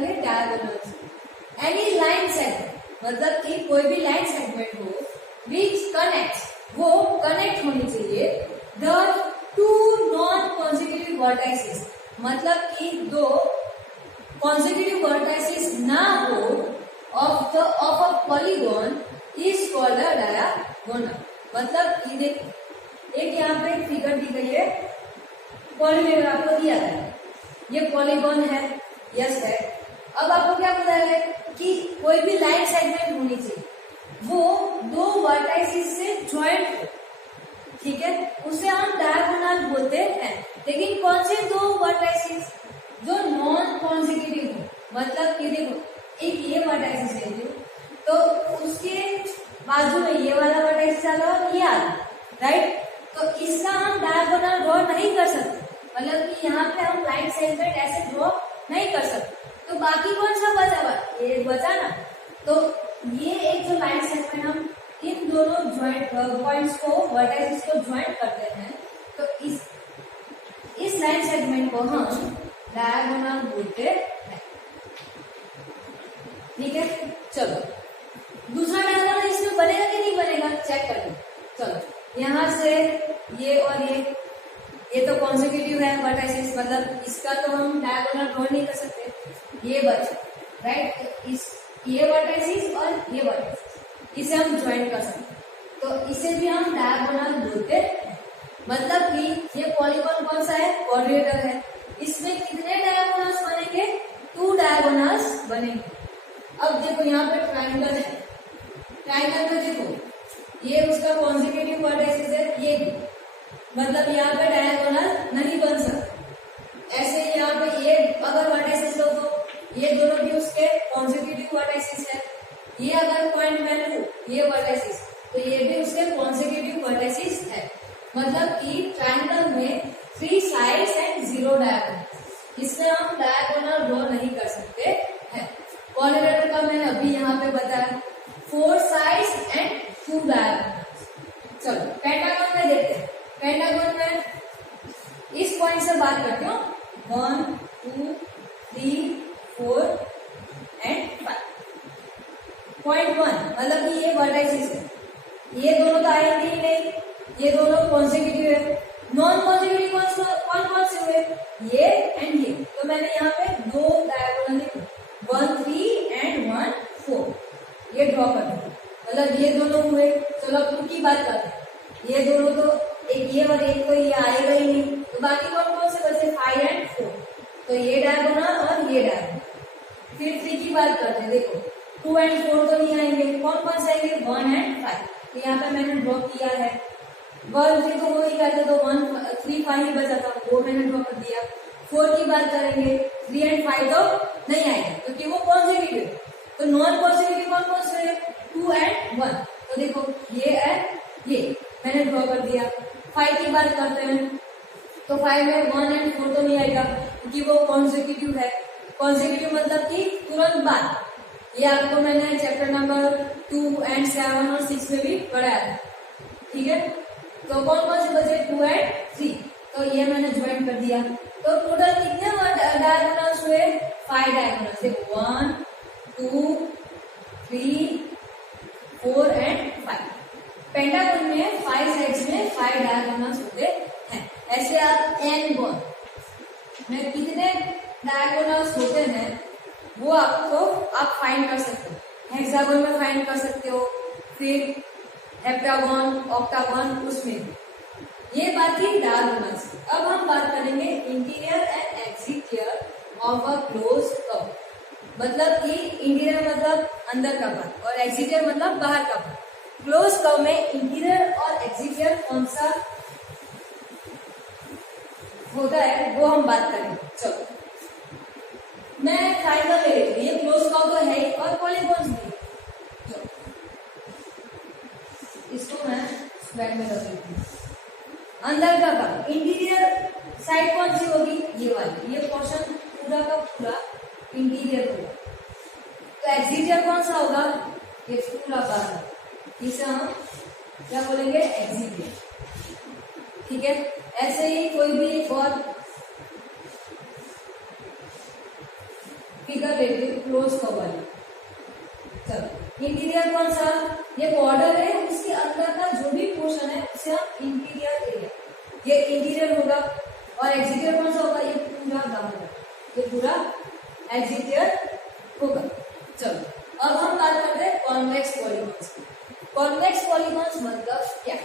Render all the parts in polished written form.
करेंगे diagonals. Any line segment मतलब कि कोई भी लाइन सेगमेंट हो विच कनेक्ट्स, वो कनेक्ट होनी चाहिए the two non consecutive vertices, मतलब कि दो कॉन्सेक्यूटिव वर्टाइसेस ना हो of a polygon is called a diagonal. मतलब ये एक यहाँ पे फिगर दी गई है, पॉलीगॉन आपको दिया है, ये पॉलीगॉन है, यस है। अब आपको क्या पता है कि कोई भी लाइन सेगमेंट होनी चाहिए वो दो वर्टाइसेस से ज्वाइंट हो, ठीक है, उसे हम डायगोनल बोलते हैं। लेकिन कौन से दो वर्टाइसेस जो नॉन कॉन्सेक्यूटिव हो, मतलब कि देखो एक ये वर्टाइसेस ले लो तो उसके बाजू में ये वाला वर्टाइसेस आ रहा और ये आ रहा, राइट, तो इसका हम डायगोनल ड्रॉ नहीं कर सकते, मतलब कि यहाँ पे हम लाइन सेगमेंट ऐसे ड्रॉ नहीं कर सकते। तो बाकी कौन सा बचा, ये बचा ना, तो ये एक जो लाइन सेगमेंट हम इन दोनों ज्वाइंट पॉइंट्स को वर्टाइसेस को ज्वाइंट करते हैं, तो इस लाइन सेगमेंट को हम डायगोनल बोलते हैं, ठीक है। चलो दूसरा डायगोनल इसमें बनेगा कि नहीं बनेगा चेक करेंगे। चलो यहाँ से ये और ये तो कॉन्सेक्यूटिव है वर्टाइसेस, मतलब इसका तो हम डायगोनल ड्रॉ नहीं कर सकते, ये बचा, राइट, इस ये वर्टाइसेस और ये वर्टाइसेस इसे हम ज्वाइन कर सकते हैं, तो इसे भी हम डायगोनल बोलते हैं। मतलब कि ये पॉलीगॉन कौन सा है, क्वाड्रेटर है, इसमें कितने डायगोनल्स बनेंगे, 2 डायगोनल्स बनेंगे। अब देखो यहाँ पे ट्रायंगल है, ट्रायंगल में देखो ये उसका कॉन्सेक्यूटिव वर्टाइसेस है, ये मतलब यहाँ पे डायगोनल नहीं बन सकता। ऐसे यहाँ पे ये अगर वर्टाइसेस लो तो ये दोनों भी उसके कॉन्सेक्यूटिव वर्टाइसेस है, ये अगर पॉइंट मैं लूं ये वर्टाइसेस तो ये भी उसके कॉन्सेक्यूटिव वर्टाइसेस है। मतलब कि ट्रायंगल में 3 साइड्स एंड 0 डायगोनल, इसमें हम डायगोनल ड्रॉ नहीं कर सकते हैं। क्वाड्रेटर का मैंने अभी यहाँ पे बताया 4 साइड्स एंड 2 डायगोनल। चलो पेंटागन में देखते हैं, पेंटागन में इस पॉइंट से बात करती हूँ, 1 2 3 4 एंड 5। पॉइंट 1 मतलब कि ये वर्टाइसेस है, ये दोनों तो आएंगे ही नहीं, ये दोनों कॉन्सेक्यूटिव है। नॉन कॉन्सेक्यूटिव कौन कौन से हुए, ये एंड ये, तो मैंने यहाँ पे 2 डायगोनल लिखे 1 3 एंड 1 4, ये ड्रॉ कर दिया, मतलब ये दोनों हुए। चलो अब 2 की बात करते हैं, ये दोनों तो एक ये और एक को ये आएगा ही नहीं, तो बाकी कौन कौन से बचे 5 एंड 4, तो ये डायगोनल और ये डायगोनल। फिर 3 की बात करते हैं, देखो 2 एंड 4 तो नहीं आएंगे, कौन कौन से आएंगे 1 एंड 5, तो यहाँ पे मैंने ड्रॉ किया है। 1 3 तो वो ही करते तो 1 3 5 ही बचा था, वो मैंने ड्रॉ कर दिया। 4 की बात करेंगे 3 एंड 5 तो नहीं आएंगे क्योंकि वो कॉन्सेक्यूटिव, तो नॉन कॉन्सेक्यूटिव कौन कौन से 2 एंड 1, तो देखो ये है, ये मैंने ड्रॉ कर दिया। 5 की बात करते हैं तो 5 में 1 एंड 4 तो नहीं आएगा क्योंकि वो कॉन्सेक्यूटिव है। कॉन्सेक्यूटिव मतलब कि तुरंत बाद, ये आपको मैंने चैप्टर नंबर 2 एंड 7 और 6 में भी पढ़ाया था, ठीक है। तो कौन कौन से बचे 2 एंड 3, तो ये मैंने ज्वाइन कर दिया। तो टोटल कितने डायगोनल्स हुए 5 डायगोनल्स, देखो 1 2 3 4 एंड 5। पेंटागन में 5 साइड्स में 5 डायगोनल्स होते हैं। ऐसे आप एन में कितने डायगोनल्स होते हैं वो आप फाइंड कर सकते हो। हेक्सागोन में फाइंड कर सकते हो, फिर हेप्टागोन ऑक्टागोन उसमें भी। ये बात थी डायगोनल्स। अब हम बात करेंगे interior and exterior of a close curve. मतलब कि इंटीरियर मतलब अंदर का पार्ट और एक्सटीरियर मतलब बाहर का पार्ट। क्लोज कर्व में इंटीरियर और एक्सटीरियर कौन सा होता है वो हम बात करेंगे। चलो मैं ट्रायंगल ले रही हूँ, ये क्लोज कर्व तो है और पॉलीगॉन्स भी। इसको मैं स्क्वायर में रख देती हूँ। अंदर का पार्ट इंटीरियर साइड कौन सी होगी, ये वाली, ये पोर्शन पूरा का पूरा इंटीरियर होगा। तो एक्सटीरियर कौन सा होगा, ये पूरा पार्ट, इसे हम क्या बोलेंगे एक्सटीरियर, ठीक है। ऐसे ही कोई भी एक और फिगर लेते हैं क्लोज कर्व वाली। चलो इंटीरियर कौन सा, ये बॉर्डर है, उसके अंदर का जो भी पोर्शन है उसे हम इंटीरियर एरिया, ये इंटीरियर होगा। और एक्सटीरियर कौन सा होगा, ये पूरा बाहर, ये पूरा एक्सटीरियर होगा। चलो अब हम बात करते हैं कॉन्वेक्स पॉलीगॉन्स। कॉन्वेक्स पॉलीगॉन्स मतलब क्या,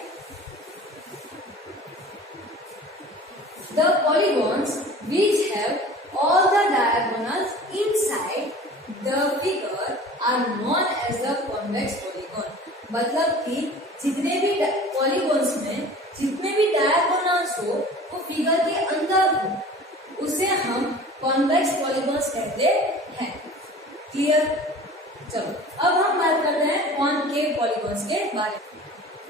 the polygons which have all the diagonals inside the figure are known as the convex polygon। मतलब कि जितने भी पॉलीगॉन्स में जितने भी डायगोनल्स हो वो फिगर के अंदर हो, उसे हम कॉन्वेक्स पॉलीगॉन्स कहते हैं। क्लियर। चलो अब हम बात करते हैं कॉनकेव पॉलीगॉन्स के बारे में।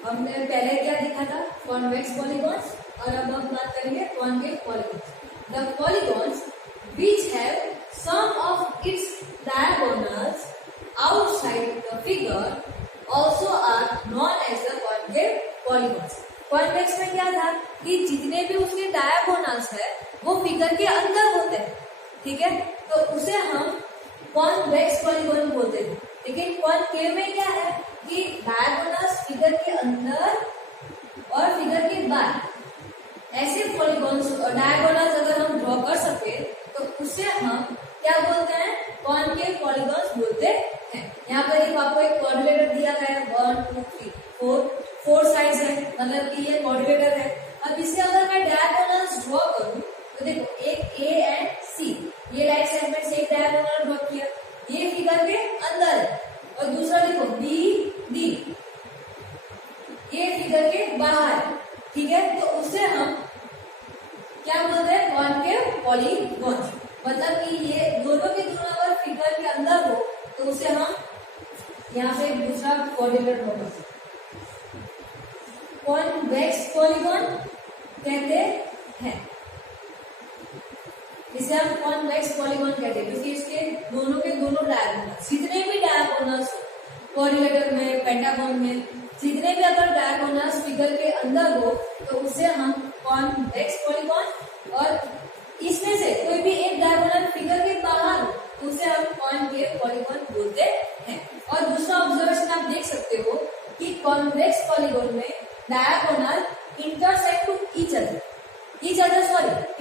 हमने पहले क्या देखा था, कॉन्वेक्स पॉलीगॉन्स, और अब हम बात करेंगे concave polygons. The polygons which have some of its diagonals outside the figure also are known as the concave polygons। Convex में क्या था कि जितने भी उसके डायगोनल्स है वो फिगर के अंदर होते हैं, ठीक है, तो उसे हम कॉन्वेक्स पॉलीगॉन बोलते थे। लेकिन कॉनकेव में क्या है कि डायगोनल्स फिगर के अंदर और फिगर के बाहर, ऐसे पॉलीगॉन्स और डायगोनल्स अगर हम ड्रॉ कर सके तो उसे हम क्या बोलते हैं, कॉनकेव पॉलीगॉन्स बोलते हैं। यहाँ पर एक आपको एक क्वाड्रिलेटर दिया गया है, 1 2 3 4 साइड्स है, मतलब कि ये क्वाड्रिलेटर है। अब इसे अगर मैं डायगोनल्स ड्रॉ करूं तो देखो एक ए एंड सी, ये राइट सेगमेंट से एक डायगोनल ड्रॉ किया, ये फिगर के अंदर है, और दूसरा देखो बी डी, ये फिगर के बाहर है, ठीक है, तो उसे हम क्या बोलते हैं, कॉनकेव पॉलीगॉन्स। मतलब कि ये दोनों के दोनों अगर फिगर के अंदर हो तो उसे हम यहाँ पे दूसरा क्वाड्रिलेटर ड्रॉ करते हैं, कॉन्वेक्स पॉलीगॉन कहते हैं। इसे हम कॉन्वेक्स पॉलीगॉन कहते हैं क्योंकि इसके दोनों के दोनों डायगोनल्स, जितने भी डायगोनल्स क्वाड्रिलेटर में, पेंटागन में, जितने भी अगर डायगोनल्स फिगर के अंदर हो तो उसे हम कॉन्वेक्स पॉलीगॉन, और इसमें से कोई भी एक डायगोनल फिगर के बाहर हो तो उसे हम कॉनकेव पॉलीगॉन बोलते हैं। और दूसरा ऑब्जर्वेशन आप देख सकते हो कि कॉन्वेक्स पॉलीगॉन में diagonal intersect to each other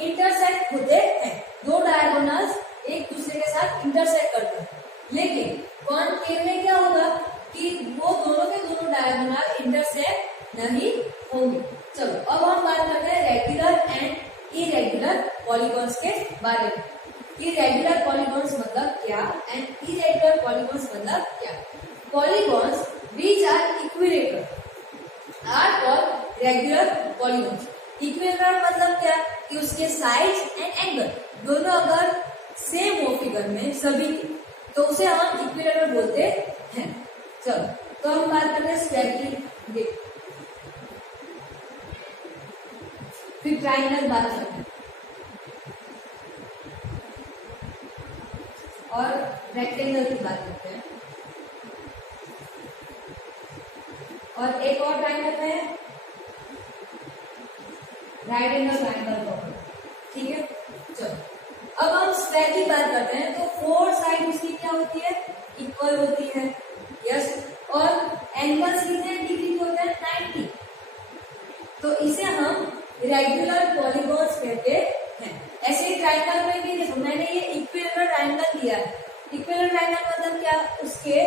intersect होते हैं, दो डायगोनल्स एक दूसरे के साथ इंटरसेक्ट करते हैं। लेकिन कॉनकेव में क्या होगा कि वो दोनों के दोनों डायगोनल इंटरसेक्ट नहीं होंगे। चलो अब हम बात करते हैं रेगुलर एंड इरेगुलर पॉलीगॉन्स के बारे में। इरेगुलर पॉलीगॉन्स मतलब क्या एंड इरेगुलर पॉलीगॉन्स मतलब क्या। Polygons which are equilateral are called regular polygons। Equilateral मतलब क्या कि उसके साइड्स एंड एंगल दोनों अगर सेम हो फिगर में सभी के, तो उसे हम इक्विलेटरल बोलते हैं। चलो तो हम बात करते हैं स्क्वायर की, फिर ट्राइंगल बात करते हैं, और रेक्टेंगल की बात करते हैं, और एक और ट्राइंगल है राइट एंगल ट्राइंगल, ठीक है। चलो अब हम स्क्वायर की बात करते हैं तो 4 साइड उसकी क्या होती है, इक्वल होती है, यस, और एंगल्स कितने डिग्री के होते हैं, 90। तो इसे हम रेगुलर पॉलीगॉन्स कहते हैं। ऐसे ट्राइंगल में भी देखो मैंने ये इक्विलेटरल ट्राइंगल दिया है। इक्विलेटरल ट्राइंगल मतलब क्या, उसके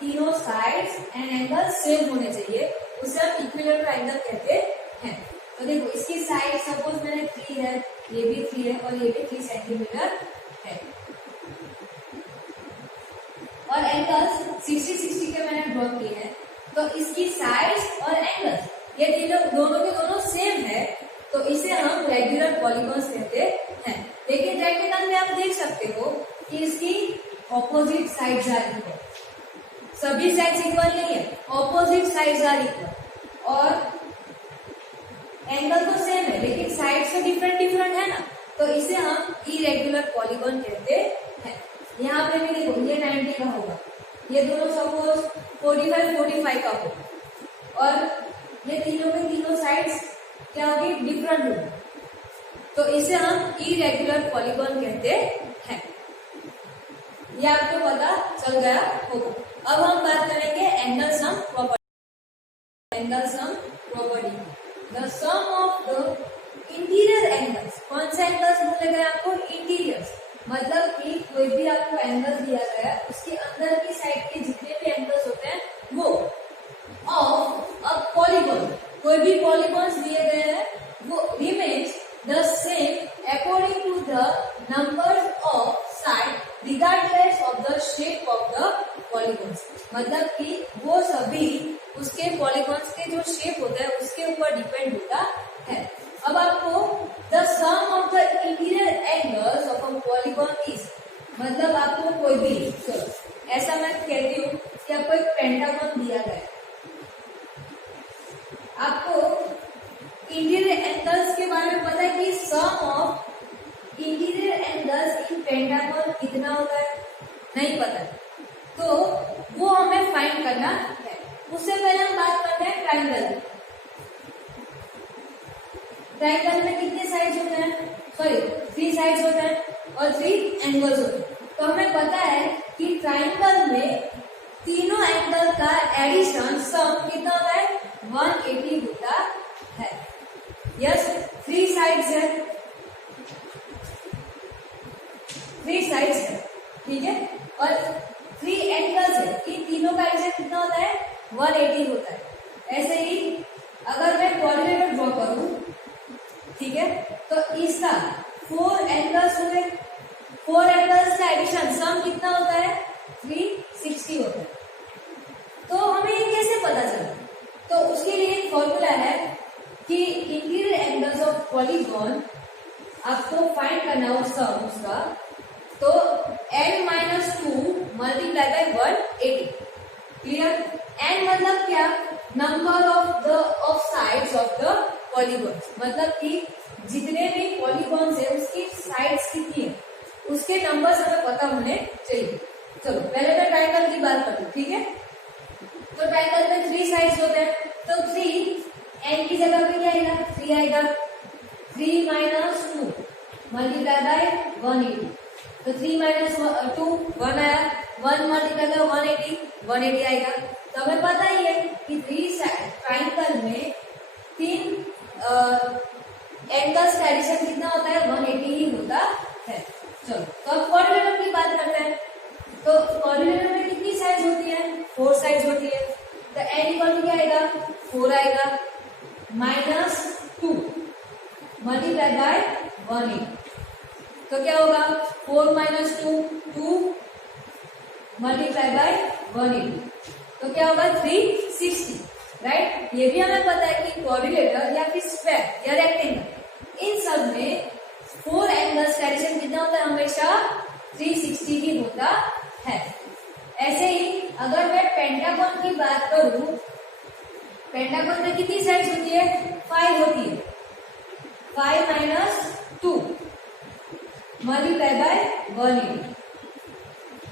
तीनों साइड्स एंड एंगल सेम होने चाहिए, उसे हम इक्विलेटरल ट्राइंगल कहते हैं। तो देखो इसकी साइड सपोज मैंने 3 है, ये भी 3 है और ये भी 3 सेंटीमीटर है, और एंगल्स 60-60 के मैंने ड्रॉ किए हैं। तो इसकी साइड्स और एंगल्स ये तीनों दोनों के दोनों सेम है, तो इसे हम रेगुलर पॉलीगॉन्स कहते हैं। लेकिन रेक्टेंगल में आप देख सकते हो कि इसकी ऑपोजिट साइड्स आर इक्वल, सभी साइड्स इक्वल नहीं है, ऑपोजिट साइड्स आर इक्वल, और एंगल तो सेम है लेकिन साइड से डिफरेंट है ना, तो इसे हम इरेगुलर पॉलीगॉन कहते हैं। यहाँ पे भी देखो ये 90 का होगा, ये दोनों सपोज 45 का होगा, और ये तीनों के तीनों साइड्स क्या होगी, डिफरेंट होगी, तो इसे हम इरेगुलर पॉलीगॉन कहते हैं। ये आपको पता चल गया होगा। अब हम बात करेंगे angle sum property. Angle sum property, the sum of the interior angles. कौन से एंगल्स बोले गए आपको? इंटीरियर्स, मतलब कि कोई भी आपको एंगल दिया गया है उसके अंदर की साइड के जितने भी एंगल्स होते हैं वो ऑफ अ पॉलीगॉन, कोई भी पॉलीगॉन्स दिए गए हैं वो remains the same according to the number of side regardless of the shape of the polygons. मतलब कि वो सभी उसके पॉलीगॉन्स के जो शेप होता है उसके ऊपर डिपेंड होता है। अब आपको the sum of the interior angles of a polygon is, मतलब आपको कोई भी, चलो ऐसा मैं कहती हूँ कि आपको एक पेंटागन दिया गया है, आपको इंटीरियर एंगल्स के बारे में पता है कि sum of interior angles in pentagon कितना होता है? नहीं पता है, तो वो हमें फाइंड करना है। उससे पहले हम बात करते हैं ट्राइंगल। ट्राइंगल में कितने साइड्स होते हैं? सॉरी, 3 साइड्स होते हैं और 3 एंगल्स होते हैं। तो हमें पता है कि ट्राइंगल में तीनों एंगल का एडिशन सम कितना होता है? 180 होता है। यस, 3 साइड्स है, 3 साइड्स है, ठीक है, और 3 एंगल्स है, इन तीनों का एडिशन कितना होता है? 180 होता है। ऐसे ही अगर मैं कोऑर्डिनेटर ड्रॉ करूं, ठीक है, तो इसका 4 एंगल्स हुए, 4 एंगल्स का एडिशन सम कितना होता है? 360 होता है। तो हमें ये कैसे पता चला? तो उसके लिए एक फॉर्मूला है कि इंटीरियर एंगल्स ऑफ पॉलीगॉन आपको फाइंड करना हो सम उसका, तो n-2 multiply by 180। Clear? n मतलब क्या? Number of sides of the polygons, मतलब कि जितने भी पॉलीगॉन्स है उसकी साइड्स कितनी है उसके नंबर्स हमें पता होने चाहिए। चलो पहले मैं ट्राइंगल की बात करती हूँ, ठीक है। तो ट्राइंगल में 3 साइड्स होते हैं, तो 3 n की जगह पे क्या आएगा? 3 आएगा। 3 - 2 मल्टीप्लाई बाय 180, तो 3 - 2 1 आया, 1 मल्टीप्लाई बाय 180 180 आएगा। तो हमें पता ही है कि 3 साइड ट्राइंगल में 3 एंगल्स का एडिशन कितना होता है? 180 ही होता है। चलो तो अब कोऑर्डिनेटर की बात करते हैं। तो कोऑर्डिनेटर में कितनी साइड्स होती है? 4 साइड्स होती है। तो n इक्वल टू क्या आएगा? 4 आएगा, -2 मल्टीप्लाई बाय 180, तो क्या होगा? 4 - 2 2 मल्टीप्लाई बाय 180, तो क्या होगा? 360, राइट। ये भी हमें पता है कि कोऑर्डिनेटर या फिर स्क्वायर या रेक्टेंगल, इन सब में 4 एंगल्स का एडिशन कितना होता है? हमेशा 360 ही होता है। ऐसे ही अगर मैं पेंटागन की बात करूं, पेंटागन में कितनी साइड्स होती है? 5 होती है। 5 - 2 मल्टीप्लाई बाय 180,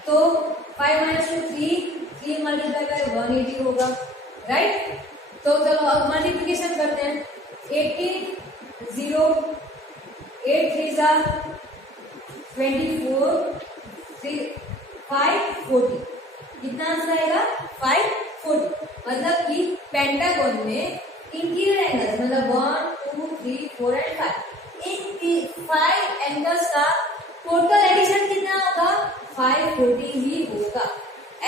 तो 5 - 2 3 मल्टीप्लाई बाय 180 होगा, राइट। तो चलो अब मल्टीप्लिकेशन करते हैं। 18 0 8 3 जा 24 3 5 40, कितना आंसर आएगा? 540। मतलब कि पेंटागन में इंटीरियर एंगल्स मतलब 1 2 3 4 एंड 5, इन 5 एंगल्स का टोटल एडिशन कितना होगा? 540 ही होगा।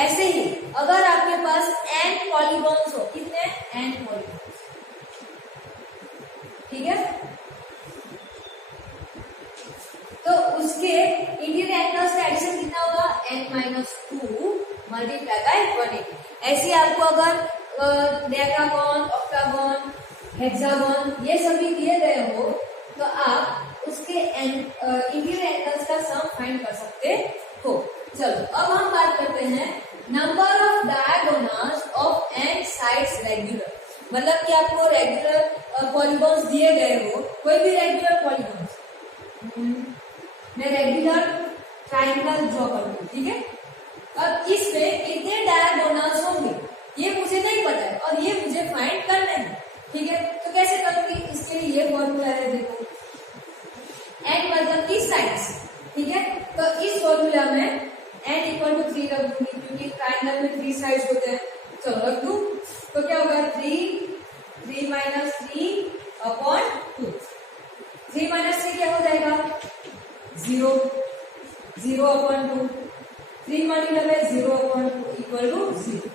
ऐसे ही अगर आपके पास n पॉलीगॉन्स हो, कितने? n पॉलीगॉन्स, ठीक है, तो उसके इंटीरियर एंगल्स का एडिशन कितना होगा? n-2 multiply by 180। ऐसे आपको अगर डेकागन, ऑक्टागन, हेक्सागन ये सभी दिए गए हो तो आप उसके इंटीरियर एंगल्स का सम फाइंड कर सकते हो। चलो अब हम बात करते हैं number of diagonals of n sides regular. मतलब कि आपको रेगुलर पॉलीगॉन्स दिए गए हो, कोई भी रेगुलर पॉलीगॉन्स, मैं रेगुलर ट्राइंगल ड्रॉ करूंगी, ठीक है। अब इसमें कितने डायगोनल्स होंगे ये मुझे नहीं पता है और ये मुझे फाइंड करना है, ठीक है। तो कैसे करूंगी? इसके लिए ये फॉर्मूला है, देखो n मतलब की साइड्स, ठीक है। तो इस फॉर्मूला में n इक्वल टू 3 रख दूंगी क्योंकि ट्राइंगल में 3 साइड्स होते हैं। चलो रख दूं तो क्या होगा 3 माइनस 3 अपॉन 2। 3 माइनस 3 क्या हो जाएगा 0 0 upon 2। 3 multiply by 0 upon 2 equal to 0।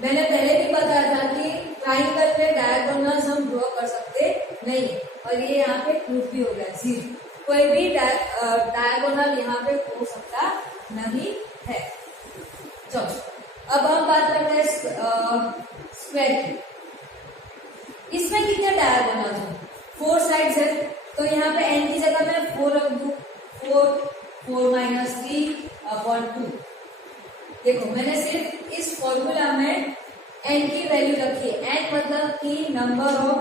मैंने पहले भी बताया था कि ट्राइंगल में डायगोनल्स हम ड्रॉ कर सकते नहीं और ये यहाँ पे प्रूफ भी हो गया 0। कोई भी डायगोनल यहाँ पे हो सकता नहीं है। चलो अब हम बात करते हैं स्क्वायर की। इसमें कितने डायगोनल हैं 4 साइड्स है तो यहाँ पे n की जगह मैं 4 रख दूं 4 माइनस 3 अपॉन 2। देखो मैंने सिर्फ इस फॉर्मूला में n की वैल्यू रखी है। n मतलब कि नंबर ऑफ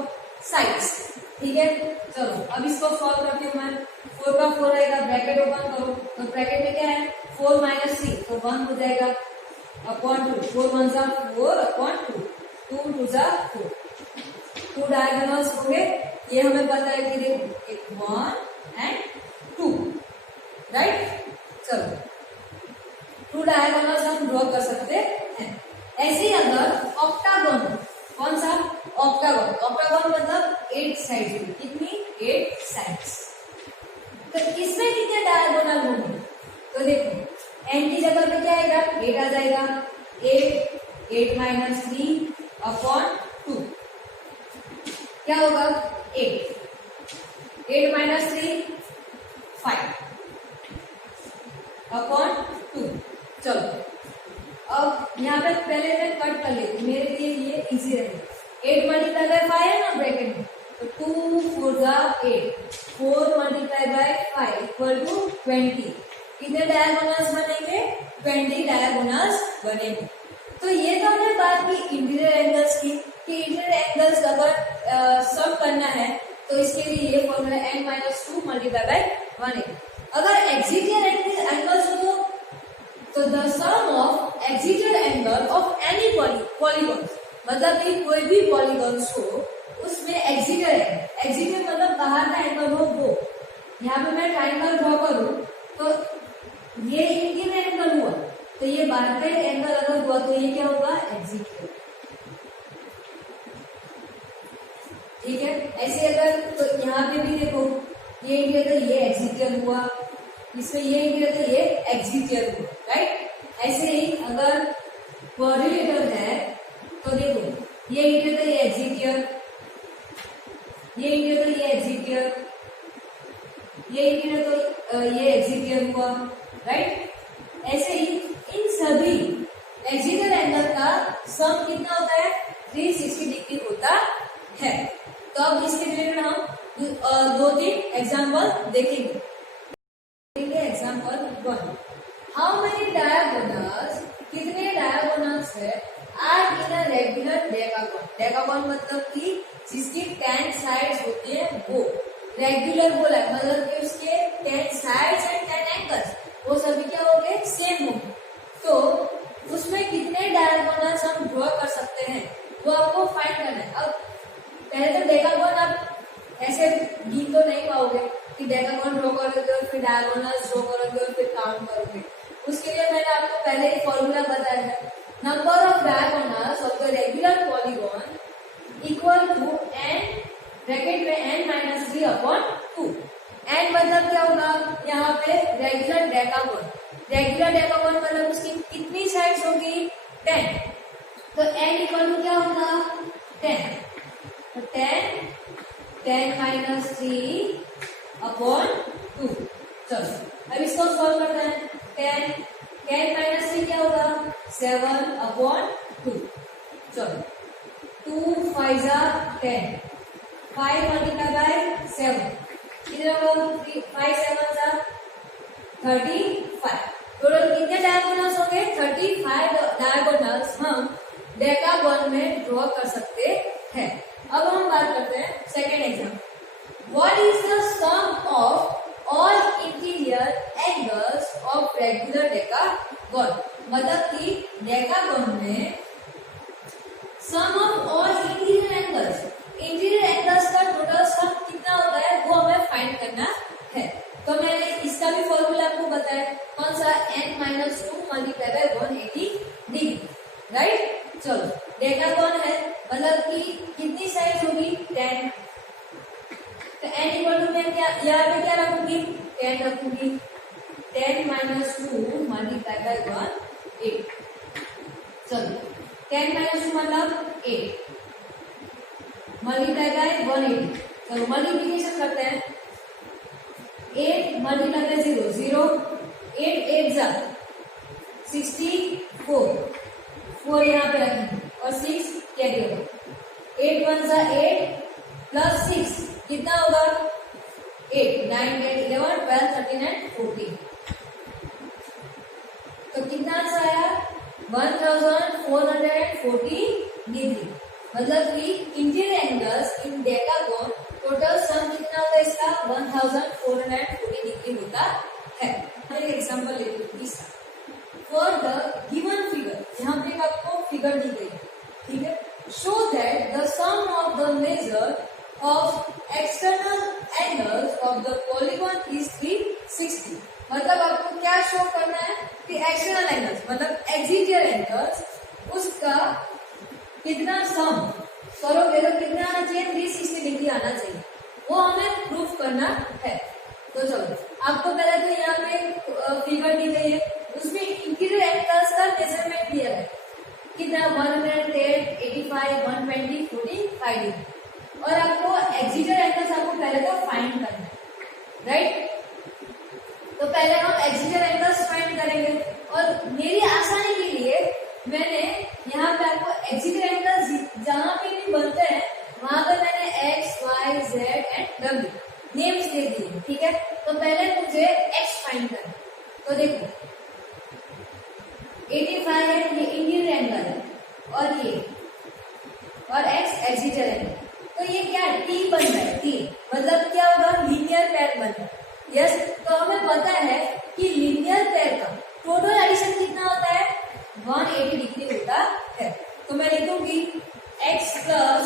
साइड्स। ठीक है चलो अब इसको सॉल्व करती हूँ मैं। 4 का 4 आएगा ब्रैकेट ओपन करो तो ब्रैकेट में क्या है 4 माइनस 3 तो 1 हो जाएगा अपॉन 2। 4 1 जा 4 अपॉन 2 2 2 जा 4। 2 डायगोनल्स हो गए। ये हमें पता है कि देखो एक 1 एंड 2 राइट। चलो 2 डायगोनल्स हम ड्रॉ कर सकते हैं। ऐसे ही अगर ऑक्टागोन कौन सा ऑक्टागोन मतलब 8 साइड्स कितनी 8 साइड्स तो इसमें कितने डायगोनल होंगे तो देखो n की जगह पे क्या आएगा 8 आ जाएगा 8 माइनस 3 अपॉन 2 क्या होगा 8 माइनस 3 5 अपॉन 2। चलो अब यहाँ पे पहले मैं कट कर लेती हूँ मेरे लिए ये इजी रहेगा। 8 मल्टीप्लाई बाय 5 है ना ब्रैकेट में तो 2 4 जा 8 4 मल्टीप्लाई बाय 5 इक्वल टू 20। कितने डायगोनल्स बनेंगे 20 डायगोनल्स बनेंगे। तो ये तो हमने बात की इंटीरियर एंगल्स की कि इंटीरियर एंगल्स अगर सम करना है तो इसके लिए ये फॉर्मूला n-2 मल्टीप्लाई बाय 1 है। अगर एक्सिटियर एंगल्स हो तो the sum of exterior angle of any polygon मतलब कि कोई भी पॉलीगॉन्स हो उसमें एक्सिटियर मतलब बाहर का एंगल हो वो। यहाँ पे मैं ट्राइंगल ड्रॉ करूं तो ये इंटीरियर एंगल हुआ तो ये बाहर का एंगल अगर हुआ तो ये क्या होगा एक्सिटियर। ठीक है ऐसे अगर तो यहाँ पे भी देखो ये इंटीरियर तो ये एक्सिटियर हुआ इसमें ये इंटीरियर तो ये एक्सिटियर हुआ राइट। ऐसे ही अगर कोरिलेटर है तो देखो ये इंटीरियर तो ये एक्सिटियर ये इंटीरियर तो ये एक्सिटियर ये इंटीरियर तो ये एक्सिटियर हुआ राइट। ऐसे ही इन सभी एक्सिटियर एंगल का सम कितना होता है 360 डिग्री होता है। तो अब इसके रिलेटेड हम 2-3 एग्जाम्पल देखेंगे। एग्जाम्पल 1 हाउ मेनी डायगोनल्स कितने डायगोनल्स है आर इन अ रेगुलर डेकागोन। डेकागोन मतलब कि जिसकी 10 साइड्स होती है वो रेगुलर बोला है मतलब कि उसके 10 साइड्स एंड 10 एंगल्स वो सभी क्या हो गए सेम होंगे। तो उसमें कितने डायगोनल्स हम ड्रॉ कर सकते हैं वो आपको फाइंड करना है। अब पहले तो डेकागोन आप ऐसे गिन तो नहीं पाओगे कि डेकागोन ड्रॉ करोगे और फिर डायगोनल्स ड्रॉ करोगे और फिर काउंट करोगे। उसके लिए मैंने आपको पहले ही फॉर्मूला बताया है number of diagonals of the regular polygon equal to n bracket में n-3 अपॉन 2। n मतलब क्या होगा यहाँ पे रेगुलर डेकागोन मतलब उसकी कितनी साइड्स होगी 10 तो n इक्वल टू क्या होगा 10 तो 10-3 अपॉन 2। चलो अब इसको सॉल्व करते हैं 10 - 3 क्या होगा 7 अपॉन 2। चलो 2 5 जा 10 5 मल्टीप्लाई बाय 7 कितने होगा 5 7 जा 35। टोटल कितने डायगोनल्स होंगे 35 डायगोनल्स हम डेकागोन में ड्रॉ कर सकते हैं। अब हम बात करते हैं second example what is the sum of all interior angles of regular decagon मतलब कि डेकागोन में sum of all interior angles का टोटल सम कितना होता है वो हमें फाइंड करना है। तो मैंने इसका भी फॉर्मूला आपको बताया, कौन सा, n-2 multiply by 180 degree, right. चलो डेकागोन है, मतलब कि कितनी साइड होगी, 10। तो n इक्वल टू मैं क्या यहाँ पे क्या रखूंगी, 10 रखूंगी, 10-2 मल्टीप्लाई बाय 180। चलो 10-2 मतलब 8 मल्टीप्लाई बाय 180। चलो मल्टीप्लिकेशन करते हैं, 8 मल्टीप्लाई बाय 0 0, 8 8 जा 64, 4 यहाँ पे रखेंगे और 6 कैरी होगा, 8 1 जा 8 प्लस 6 कितना होगा, 8 9 10 11 12 13 एंड 14। तो कितना आंसर आया, 1440 डिग्री। मतलब कि interior angles in decagon total sum कितना होता है इसका, 1440 डिग्री होता है। एक एग्जांपल लेते हैं तीसरा, फॉर द गिवन फिगर, यहाँ पे आपको फिगर दी गई है, ठीक है। Show that the sum of the measure of external angles of the polygon is 360। मतलब आपको क्या शो करना है कि एक्सटर्नल एंगल्स मतलब एक्सिटियर एंगल्स, उसका कितना सम करोगे तो कितना आना चाहिए, 360 डिग्री आना चाहिए, वो हमें प्रूफ करना है। तो चलो आपको पहले तो यहाँ पे फिगर दी गई है, उसमें इंटीरियर एंगल्स का मेजरमेंट दिया है, कितना 110, 85, 120, 45 डिग्री, और आपको एक्सिटियर एंगल्स आपको पहले तो फाइंड करना है, राइट। तो पहले हम एक्सिटियर एंगल्स फाइंड करेंगे, और मेरी आसानी के लिए मैंने यहाँ पे आपको एक्सिटियर एंगल्स जहां पे भी बनते हैं वहां पर मैंने x, y, z and w names दे दिए, ठीक है। तो पहले मुझे x फाइंड करना, तो देखो 85 है, ये इंटीरियर एंगल है, और x एक्सिटियर एंगल, तो ये क्या है, t बन रहा है, t मतलब क्या होगा, लीनियर पेयर बन रहा है, यस। तो हमें पता है कि लीनियर पेयर का टोटल एडिशन कितना होता है, 180 डिग्री होता है। तो मैं लिखूंगी x plus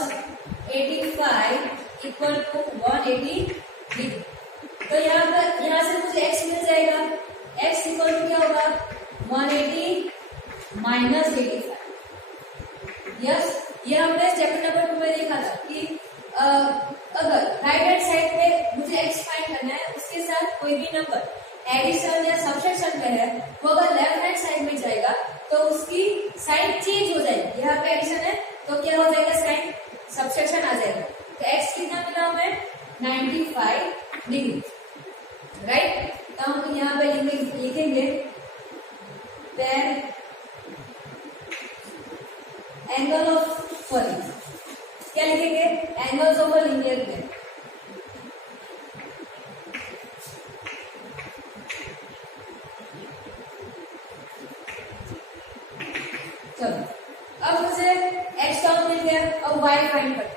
85 equal to 180 degree. तो यहाँ से मुझे x मिल जाएगा, x इक्वल टू क्या होगा, 180 माइनस 85, यस। ये हमने चैप्टर नंबर 2 में देखा था कि अगर राइट हैंड साइड पे मुझे x फाइंड करना है, उसके साथ कोई भी नंबर एडिशन या सब्ट्रैक्शन में है, वो अगर लेफ्ट हैंड साइड में जाएगा तो उसकी साइन चेंज हो जाएगी। यहाँ पे एडिशन है तो क्या हो जाएगा, साइन सब्ट्रैक्शन आ जाएगा। तो x कितना मिला हमें, 95 डिग्री, राइट। तो हम यहाँ पे लिखेंगे एंगल ऑफ, सॉरी क्या लिखेंगे, angles of a linear pair. चलो अब मुझे x टर्म मिल गया, अब y फाइंड करते हैं।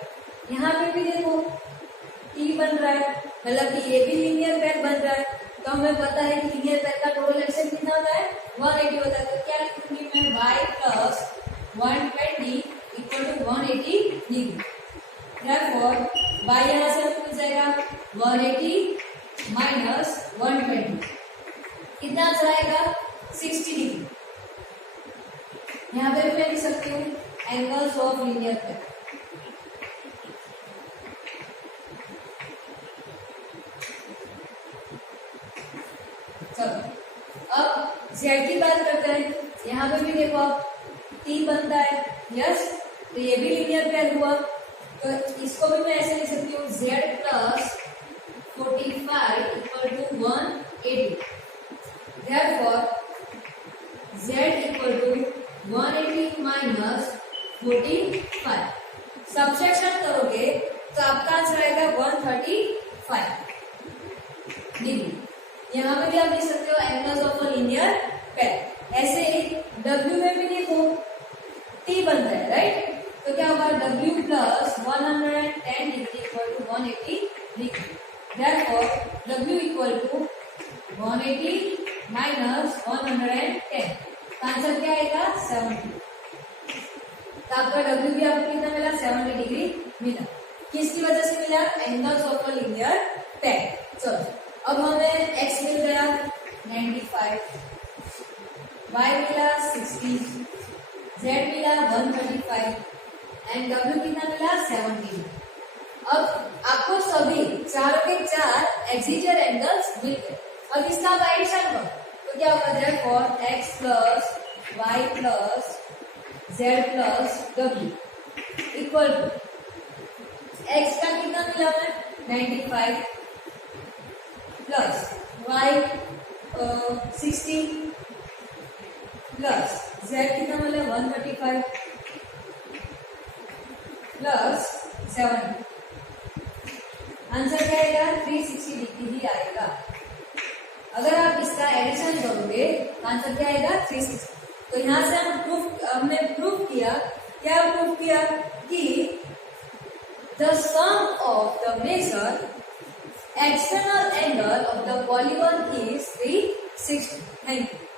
यहाँ पे भी देखो t बन रहा है, मतलब कि ये भी लीनियर पेयर बन रहा है, तो हमें पता है कि लीनियर पेयर का टोटल एक्शन कितना होता है, 180 होता है। तो क्या लिखूंगी मैं, y plus 120 equal to 180 degree. Therefore y यहाँ से मिल जाएगा 180 माइनस 120, कितना आ जाएगा, 60 डिग्री। यहाँ पे भी मैं लिख सकती हूँ एंगल्स ऑफ लीनियर पेयर। चलो अब z की बात करते हैं। यहाँ पे भी देखो आप t बनता है, यस, तो ये भी लीनियर पेयर हुआ। तो इसको भी मैं ऐसे लिख सकती हूँ, z plus 45 equal to 180। Therefore z equal to 180 minus 45, subtraction करोगे तो आपका आंसर आएगा 135 डिग्री। यहाँ पे भी आप लिख सकते हो angles of a linear pair. ऐसे ही W में भी देखो T बन रहा है, राइट। तो क्या होगा, W plus 110 degree equal to 180 degree. Therefore W equal to 180 minus 110, answer क्या आएगा, 70। तो आपका W भी आपको कितना मिला, 70 डिग्री मिला। किसकी वजह से मिला, angles of a linear pair. चलो अब हमें x मिल गया 95, y मिला 60, z मिला 135 एंड w कितना मिला 17। अब आपको सभी चारों के चार एक्सिटर एंगल्स मिल गए। अब इसका आप एडिशन करो तो क्या होगा, therefore x plus y plus z plus w equal to x का कितना मिला हमें 95 प्लस y 60 प्लस z कितना मिला 135 प्लस 7। आंसर क्या आएगा 360 डिग्री ही आएगा। अगर आप इसका एडिशन करोगे आंसर क्या आएगा 360। तो यहाँ से हमने प्रूफ किया, क्या प्रूफ किया कि the sum of the measure external angle of the polygon is 360। Thank you.